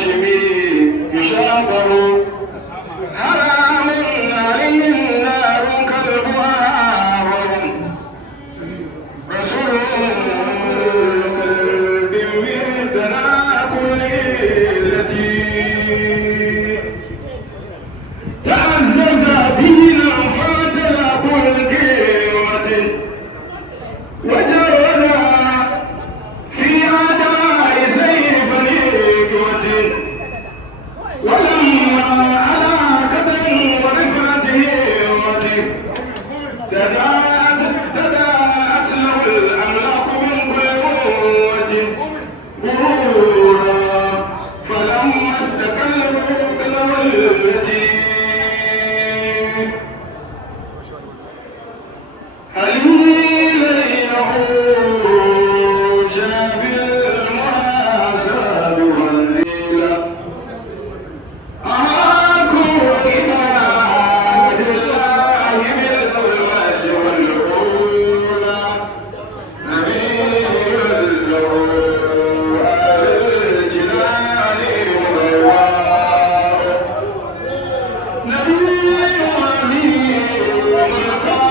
الهاشمي يشابه حرام عليه النار كالبها وهم رسول بمدنا كل التي تعزز دينا فاتنا كل قيمة وجرنا في أداء سيف الحكمة ولما على قدر ورفعة همته تداعت له الأملاك من كل قوة غرورا فلما استقل قدر اليتيم هليلا يعود بالمحاسب والذيلة أراكم عباد الله بالمجد والعلا نبي له الجنان مبوار نبي أمين القلب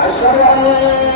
أشهد أن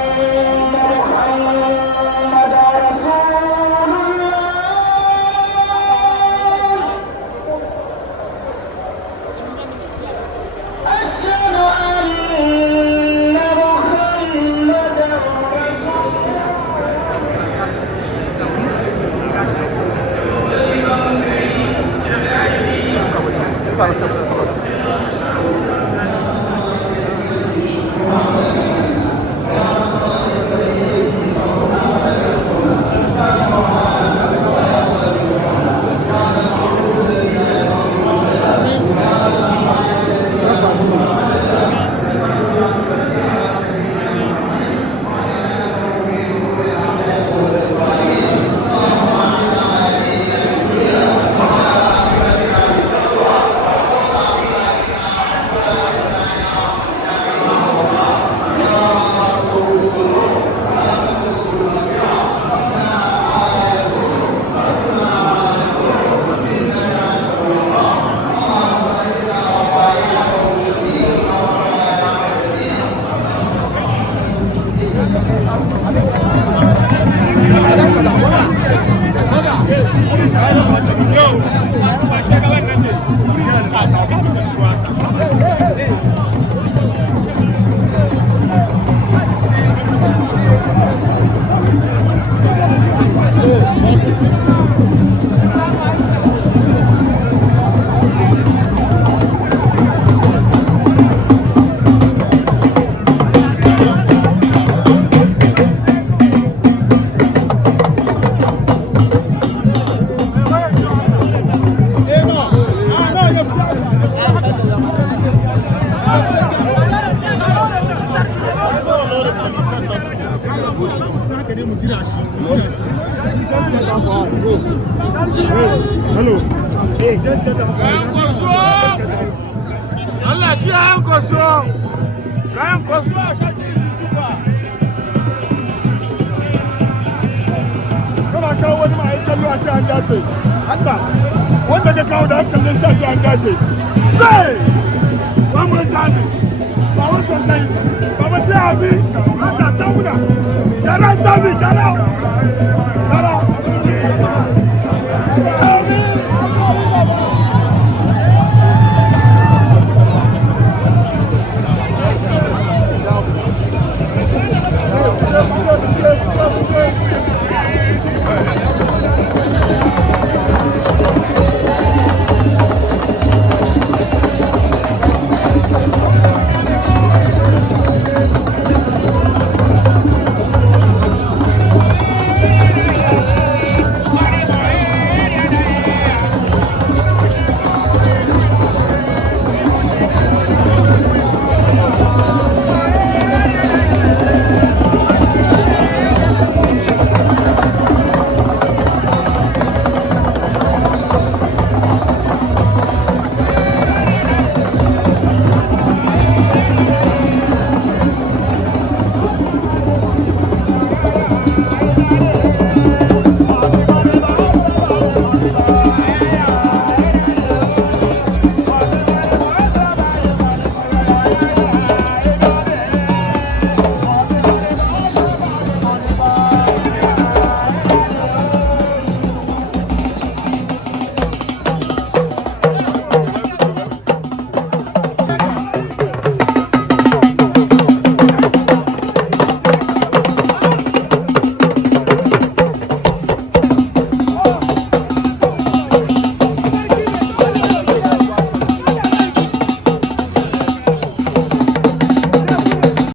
Hello. Allah ki an koso. Kayan koso a shaki su duba. Kana kawo wani ma kallo a ce an dace. Haka wanda ka kawo da hankalin sa ce an dace. Sai! Ba mu tabi. Ba wasu sai. Ba mu ce abi. Haka saboda. Jara sabi, jara